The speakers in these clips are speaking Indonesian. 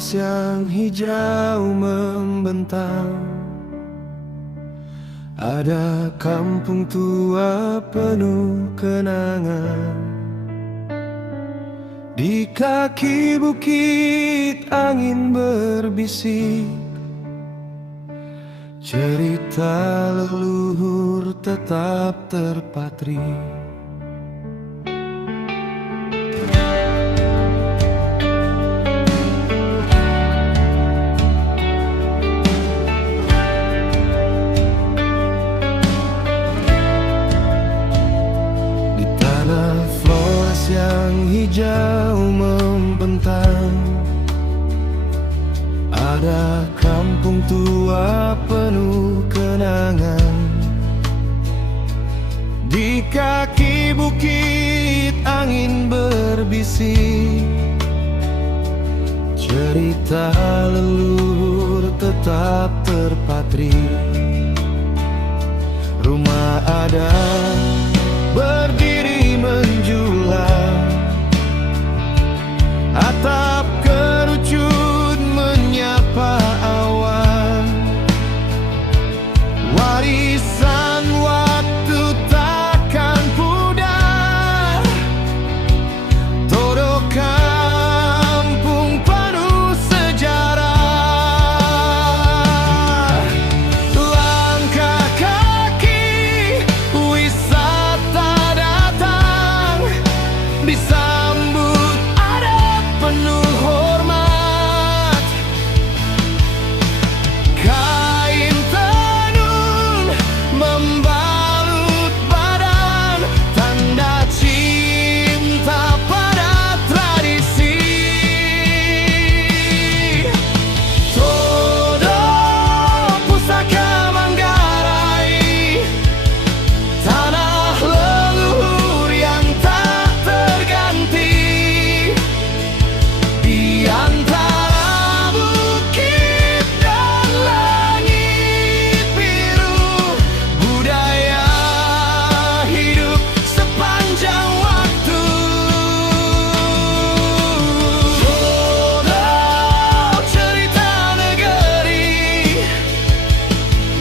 Flores yang hijau membentang, ada kampung tua penuh kenangan. Di kaki bukit angin berbisik, cerita leluhur tetap terpatri. Di tanah Flores yang hijau membentang, ada kampung tua penuh kenangan. Di kaki bukit angin berbisik, cerita leluhur tetap terpatri. Rumah adat berdiri menjulang, atap kerucut menyapa awan. Warisan waktu takkan pudar, todo kampung penuh sejarah. Langkah kaki wisata datang, disambut adat penuh hormat. Kain tenun membalut badan, tanda cinta pada tradisi. Todo pusaka Manggarai, tanah leluhur yang tak terganti. Di antara bukit dan langit biru, budaya hidup sepanjang waktu. Todo cerita negeri,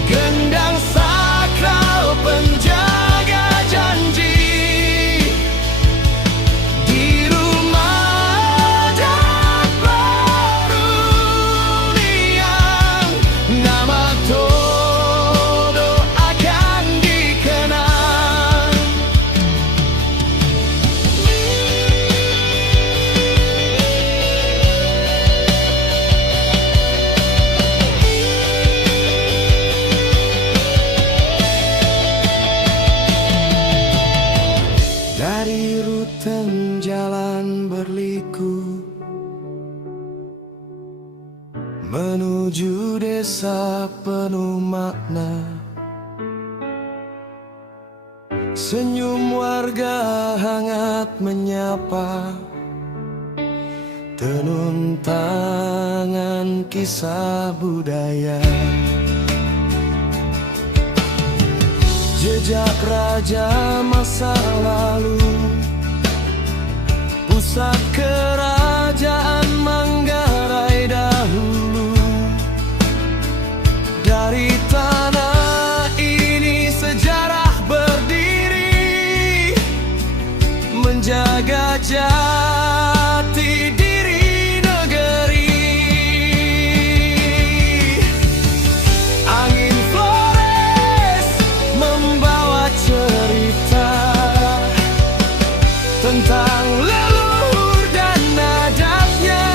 gendang sakral penjaga janji. Di rumah adat Baruniang, nama Todo akan dikenang. Dari ruten jalan berliku menuju desa penuh makna, senyum warga hangat menyapa, tenun tangan kisah budaya. Jejak raja masa lalu, pusat kerajaan Manggarai dahulu. Dari tanah ini sejarah berdiri, menjaga jati diri negeri. Angin Flores membawa cerita tentang leluhur dan adatnya.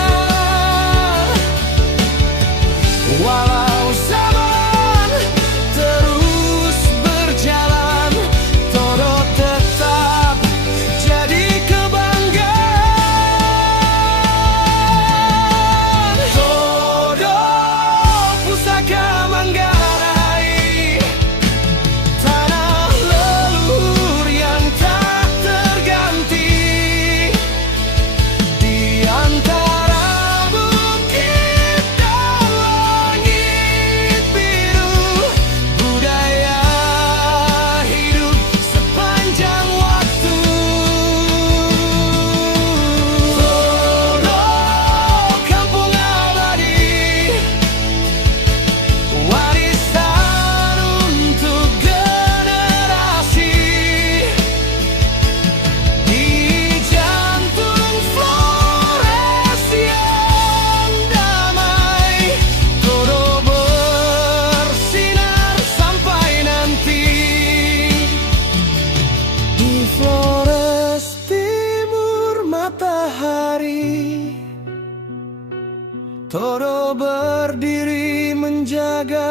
Toro berdiri menjaga